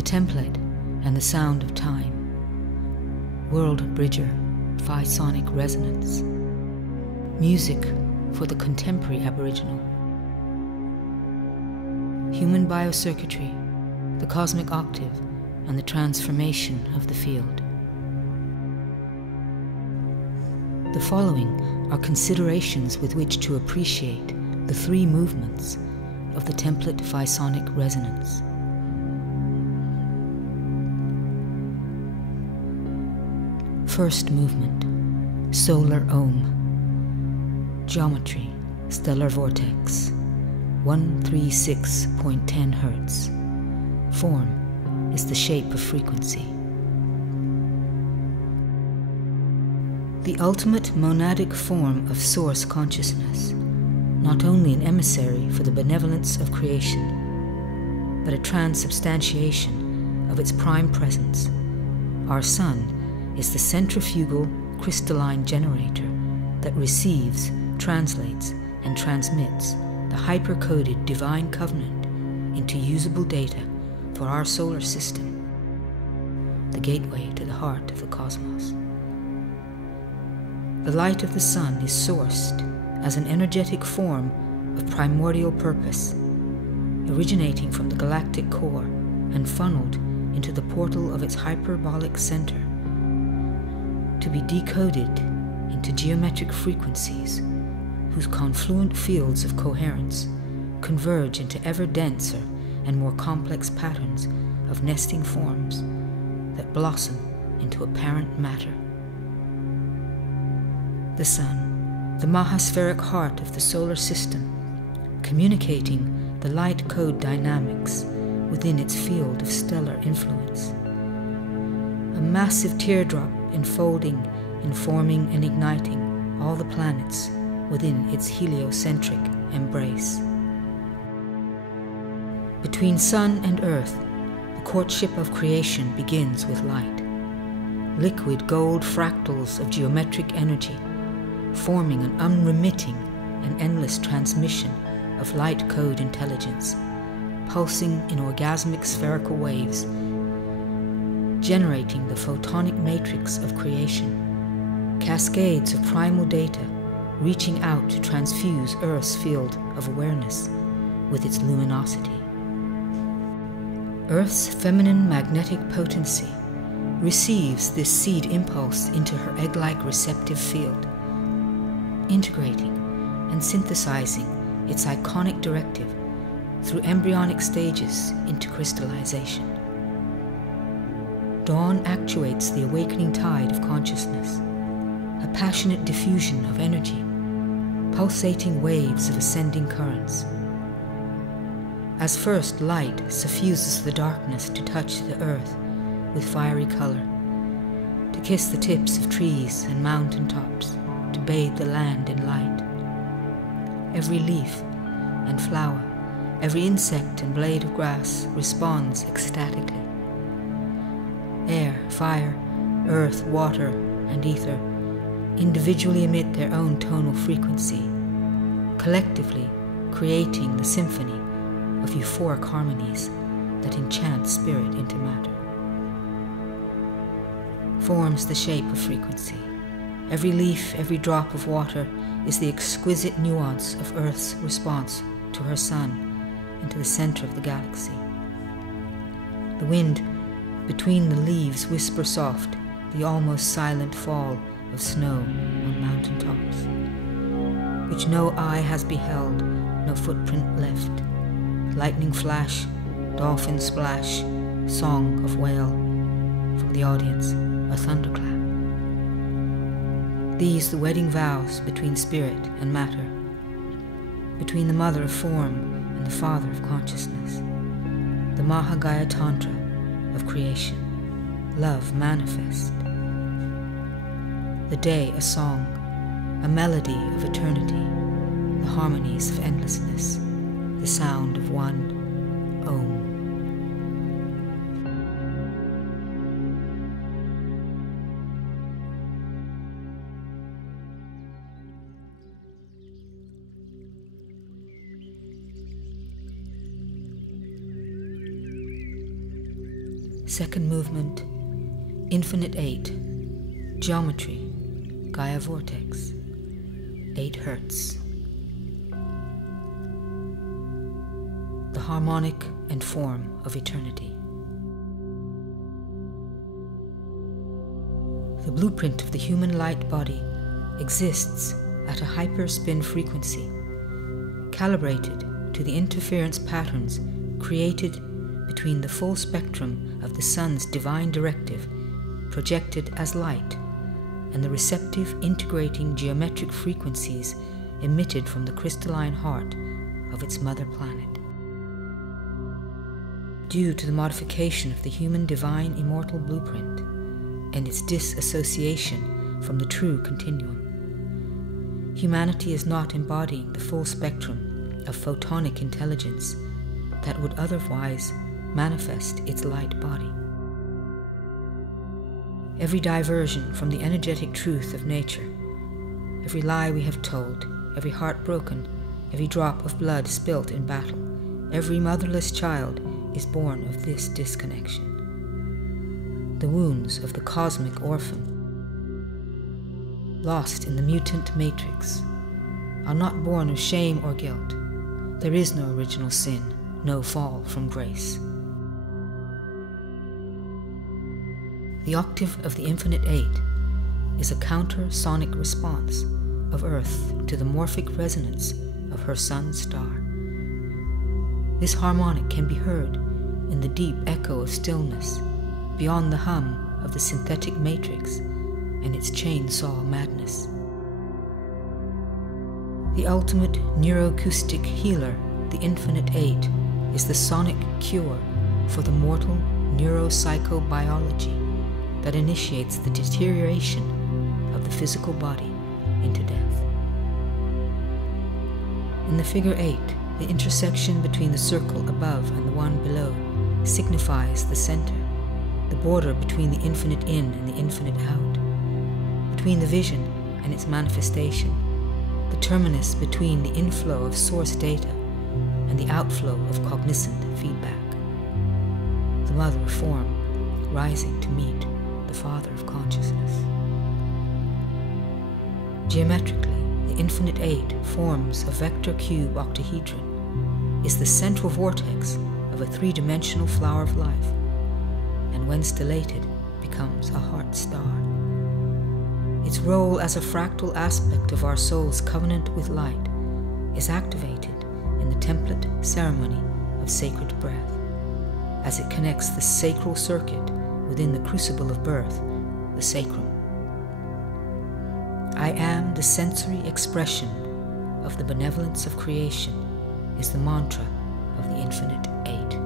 The template and the sound of time. Worldbridger Phi-sonic Resonance. Music for the contemporary Aboriginal. Human biocircuitry, the cosmic octave, and the transformation of the field. The following are considerations with which to appreciate the three movements of the template Phi-sonic Resonance. First movement, Solar Om. Geometry, stellar vortex, 136.10 Hz. Form is the shape of frequency. The ultimate monadic form of source consciousness, not only an emissary for the benevolence of creation, but a transubstantiation of its prime presence, our Sun is the centrifugal crystalline generator that receives, translates, and transmits the hyper-coded divine covenant into usable data for our solar system, the gateway to the heart of the cosmos. The light of the Sun is sourced as an energetic form of primordial purpose, originating from the galactic core and funneled into the portal of its hyperbolic center, to be decoded into geometric frequencies whose confluent fields of coherence converge into ever denser and more complex patterns of nesting forms that blossom into apparent matter. The Sun, the mahaspheric heart of the solar system, communicating the light code dynamics within its field of stellar influence. A massive teardrop enfolding, informing, and igniting all the planets within its heliocentric embrace. Between Sun and Earth, the courtship of creation begins with light. Liquid gold fractals of geometric energy, forming an unremitting and endless transmission of light code intelligence, pulsing in orgasmic spherical waves, generating the photonic matrix of creation, cascades of primal data reaching out to transfuse Earth's field of awareness with its luminosity. Earth's feminine magnetic potency receives this seed impulse into her egg-like receptive field, integrating and synthesizing its iconic directive through embryonic stages into crystallization. Dawn actuates the awakening tide of consciousness, a passionate diffusion of energy, pulsating waves of ascending currents. As first light suffuses the darkness to touch the earth with fiery color, to kiss the tips of trees and mountain tops, to bathe the land in light. Every leaf and flower, every insect and blade of grass responds ecstatically. Air, fire, earth, water, and ether individually emit their own tonal frequency, collectively creating the symphony of euphoric harmonies that enchant spirit into matter. Forms the shape of frequency. Every leaf, every drop of water is the exquisite nuance of Earth's response to her Sun and to the center of the galaxy. The wind between the leaves whisper soft the almost silent fall of snow on mountain tops, which no eye has beheld, no footprint left. Lightning flash, dolphin splash, song of whale, from the audience a thunderclap. These the wedding vows between spirit and matter, between the mother of form and the father of consciousness, the Mahagaya Tantra of creation, love manifest. The day a song, a melody of eternity, the harmonies of endlessness, the sound of one Om. Second movement, Infinite 8, Geometry, Gaia Vortex, 8 Hertz. The harmonic and form of eternity. The blueprint of the human light body exists at a hyperspin frequency, calibrated to the interference patterns created between the full spectrum of the sun's divine directive projected as light and the receptive integrating geometric frequencies emitted from the crystalline heart of its mother planet. Due to the modification of the human divine immortal blueprint and its disassociation from the true continuum, humanity is not embodying the full spectrum of photonic intelligence that would otherwise manifest its light body. Every diversion from the energetic truth of nature, every lie we have told, every heart broken, every drop of blood spilt in battle, every motherless child is born of this disconnection. The wounds of the cosmic orphan, lost in the mutant matrix, are not born of shame or guilt. There is no original sin, no fall from grace. The octave of the Infinite 8 is a counter-sonic response of Earth to the morphic resonance of her sun's star. This harmonic can be heard in the deep echo of stillness, beyond the hum of the synthetic matrix and its chainsaw madness. The ultimate neuroacoustic healer, the Infinite 8, is the sonic cure for the mortal neuropsychobiology that initiates the deterioration of the physical body into death. In the figure 8, the intersection between the circle above and the one below signifies the center, the border between the infinite in and the infinite out, between the vision and its manifestation, the terminus between the inflow of source data and the outflow of cognizant feedback. The mother form rising to meet the father of consciousness. Geometrically, the Infinite 8 forms a vector cube octahedron, is the central vortex of a three-dimensional flower of life, and when stellated, becomes a heart star. Its role as a fractal aspect of our soul's covenant with light is activated in the template ceremony of sacred breath, as it connects the sacral circuit within the crucible of birth, the sacrum. I am the sensory expression of the benevolence of creation is the mantra of the Infinite 8.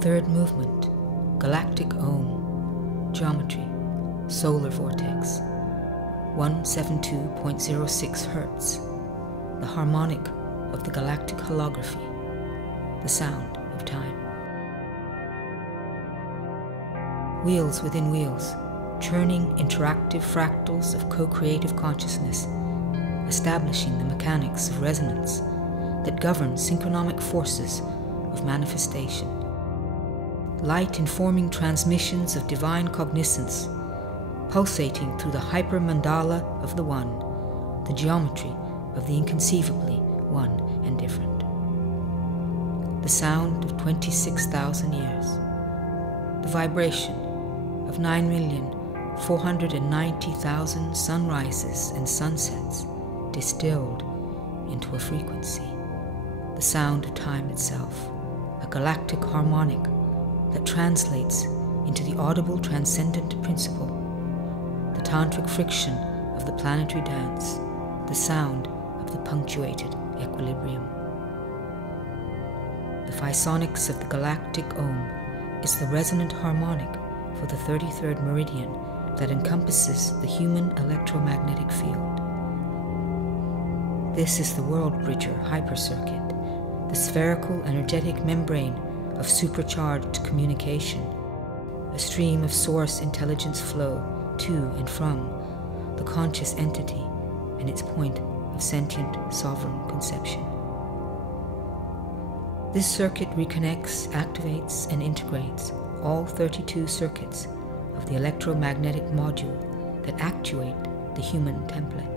Third movement, Galactic Om, Geometry, Solar Vortex, 172.06 Hertz, the harmonic of the galactic holography, the sound of time. Wheels within wheels, churning interactive fractals of co-creative consciousness, establishing the mechanics of resonance that govern synchronomic forces of manifestation. Light informing transmissions of divine cognizance, pulsating through the hyper-mandala of the One, the geometry of the inconceivably one and different. The sound of 26,000 years, the vibration of 9,490,000 sunrises and sunsets distilled into a frequency, the sound of time itself, a galactic harmonic that translates into the audible transcendent principle, the tantric friction of the planetary dance, the sound of the punctuated equilibrium. The Phi-sonics of the Galactic Om is the resonant harmonic for the 33rd meridian that encompasses the human electromagnetic field. This is the Worldbridger hypercircuit, the spherical energetic membrane of supercharged communication, a stream of source intelligence flow to and from the conscious entity and its point of sentient sovereign conception. This circuit reconnects, activates, and integrates all 32 circuits of the electromagnetic module that actuate the human template.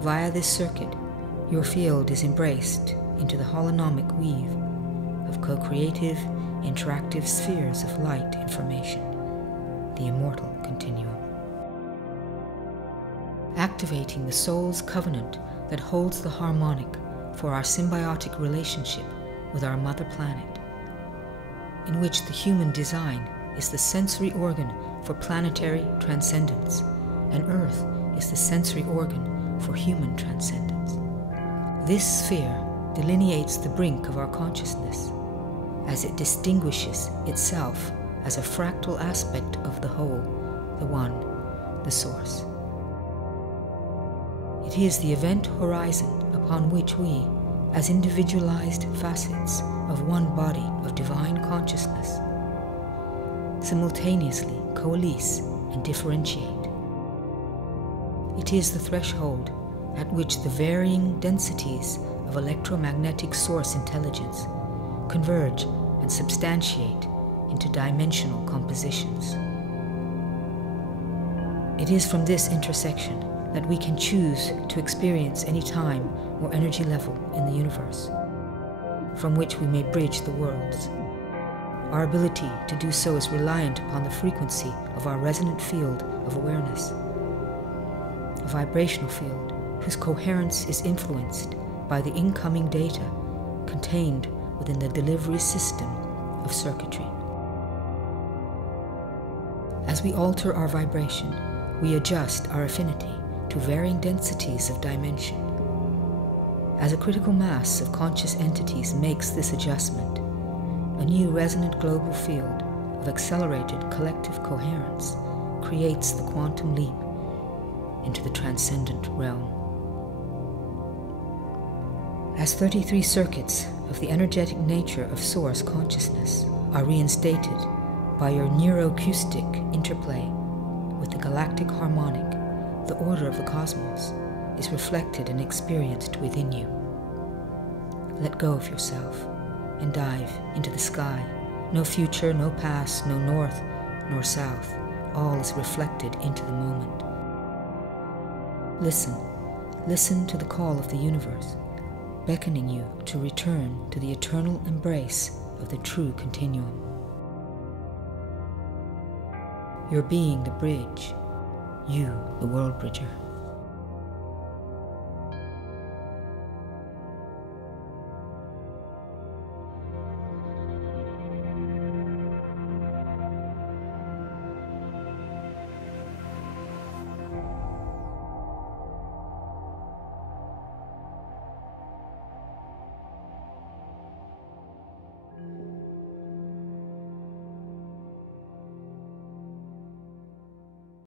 Via this circuit, your field is embraced into the holonomic weave of co-creative, interactive spheres of light information, the immortal continuum. Activating the soul's covenant that holds the harmonic for our symbiotic relationship with our mother planet, in which the human design is the sensory organ for planetary transcendence, and Earth is the sensory organ for human transcendence. This sphere delineates the brink of our consciousness, as it distinguishes itself as a fractal aspect of the whole, the one, the source. It is the event horizon upon which we, as individualized facets of one body of divine consciousness, simultaneously coalesce and differentiate. It is the threshold at which the varying densities of electromagnetic source intelligence converge and substantiate into dimensional compositions. It is from this intersection that we can choose to experience any time or energy level in the universe, from which we may bridge the worlds. Our ability to do so is reliant upon the frequency of our resonant field of awareness, a vibrational field whose coherence is influenced by the incoming data contained within the delivery system of circuitry. As we alter our vibration, we adjust our affinity to varying densities of dimension. As a critical mass of conscious entities makes this adjustment, a new resonant global field of accelerated collective coherence creates the quantum leap into the transcendent realm. As 33 circuits of the energetic nature of source consciousness are reinstated by your neuroacoustic interplay with the galactic harmonic, the order of the cosmos is reflected and experienced within you. Let go of yourself and dive into the sky. No future, no past, no north nor south. All is reflected into the moment. Listen to the call of the universe, beckoning you to return to the eternal embrace of the true continuum. Your being the bridge, you the Worldbridger.